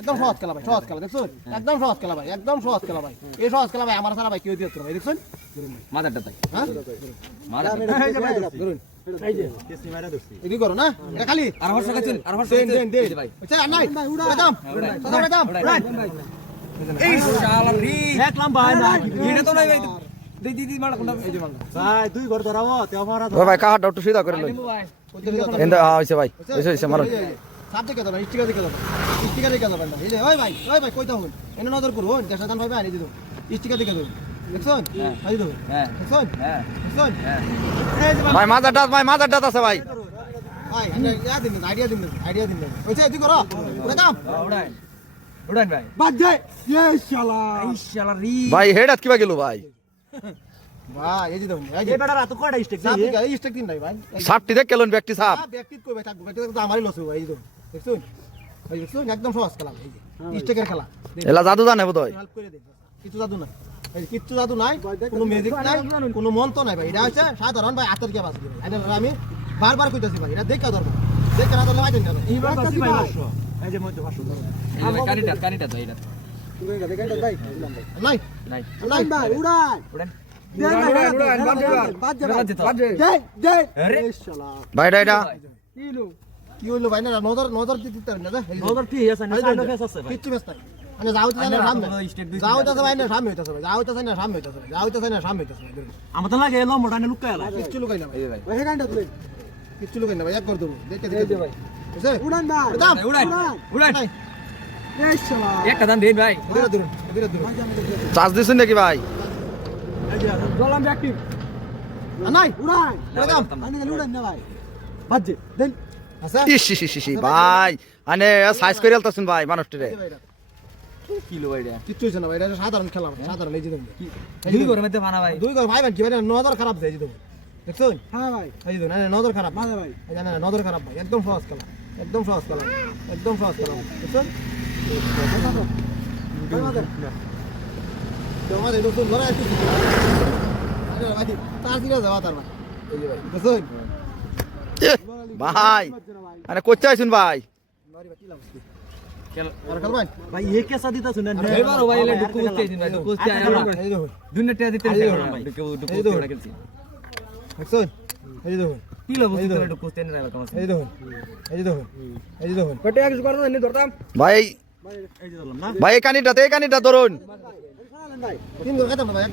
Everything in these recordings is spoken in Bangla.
একদম সহজ খেলা ভাই সহজ খেলা দেখছ একদম সহজ খেলা ভাই একদম সহজ খেলা ভাই। এই সহজ খেলা ভাই আমার সারা ভাই কেউ দিয়ে ভাই দেখছেন? মাথাটা তাই হ্যাঁ? ধরুন এই যে কেসি মারা দছি এদিকে করো না? এটা খালি? আর হর্ষ কাছেন আর হর্ষ দেন দেন দেন। ভাই। আচ্ছা নাই? উড়া দাম। উড়া দাম। এই শালা রি। দেখলাম ভাই না এটা তো নাই ভাই দেই দিদি মারা কোনটা? এই যে মারা ভাই দুই ঘর ধরাবো তে মারা ভাই কাহাটা একটু সুবিধা করে লই। এন্ড হ্যাঁ হইছে ভাই হইছে হইছে মারো সাপ দেখে দেবেন স্টিকার দেখে দেবেন স্টিকার দেখে না এই ওই ভাই ওই ভাই কইতা হন এনে নজর করুন দেশা দান ভাই আনি দিদো স্টিকার দেখে হ্যাঁ হ্যাঁ দেখছেন ভাই মাজার ডাত ভাই মাজার ডাত আছে ভাই ভাই ইয়া দিন আইডিয়া দিন আইডিয়া দিন ওইছে এদিকে করো উড়ান উড়ান ভাই ভাই হেডাত কিবা গেল ভাই ভাই এই যে দেখুন এই যে। বেটা রাত কয়টা স্টেক সাপ এই স্টেক দিন নাই ভাই। সাপটি দেখ কেলন ব্যক্তি সাপ? সাপ ব্যক্তি কই থাকব ব্যক্তি তো আমারই লস ভাই এই যে দেখছেন? ভাই দেখছেন একদম সহজ খেলা এই যে স্টেকের খেলা। এলা জাদু জানে বোধহয়? হেল্প করে দে কিছু জাদু এই কিচ্ছু জাদু নাই কোনো ম্যাজিক নাই কোনো মন্ত্র নাই ভাই এটা হচ্ছে সাধারণ ভাই হাতের এটা আমি বারবার কইতাছি ভাই এটা দেখা ধরবো। দেখে না ধরলে ভাই। দেন এইবার কাছে ভাই এই যে মধ্যে ভাই কানিটা কানিটা তো এইটা। নাই। নাই। নাই ভাই উড়ান। উড়ান। ভাই এটা কি হইল ভাই না নজর নজর দিতে পারেন না নজর ঠিক আছে না, এই ফেস আছে ভাই। কিচ্ছু ব্যস্ত নাই মানে যাও না সামনে আমরা স্টেট দুই যাও তো ভাই না সামনে হইতাছে ভাই নাকি ভাই জলাম। আর নাই উড়ান। উড়ে দাম আনি গেলে উড়ান না ভাই। দে, দেন। আচ্ছা। ভাই। আনে সাইজ করে আলতাছেন ভাই মানুষটিরে। কিলো ভাই এটা কিচ্ছু হইছে না ভাই এটা সাধারণ খেলা ভাই, সাধারণ এই যে দেখুন। দুই করে মধ্যে ফানা ভাই। দুই ঘর ভাই ভাই কি ভাই নজর খারাপ যে হ্যাঁ ভাই। এই যে না, নজর খারাপ। বাদ ভাই। এই না, না, নজর খারাপ ভাই একদম সহজ খেলা একদম সহজ খেলা একদম সহজ খেলা আমাদের নতুন ঘরে একটু আরে ভাই যাওয়া তার এই আরে কোথায় আছেন ভাই? ভাই। ভাই, এই এই এই এই এই এই এই এই এই কানিটাতে এই কানিটা ধরুন। তিন ঘর খেতাম না ভাই এক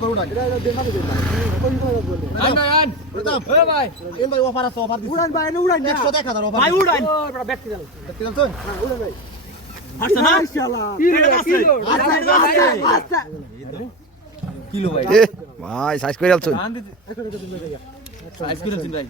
ভাই। ভাই ভাই অফার দিচ্ছি উড়ান ভাই, উড়ান একশো দেখা ধর ভাই, উড়ান। দেখতে যাচ্ছেন হাঁটছে না? এটা আছে। আছে, আছে, আছে। কিলো ভাই? ভাই সাইজ করে আলছুন সাইজ করে দিন ভাই।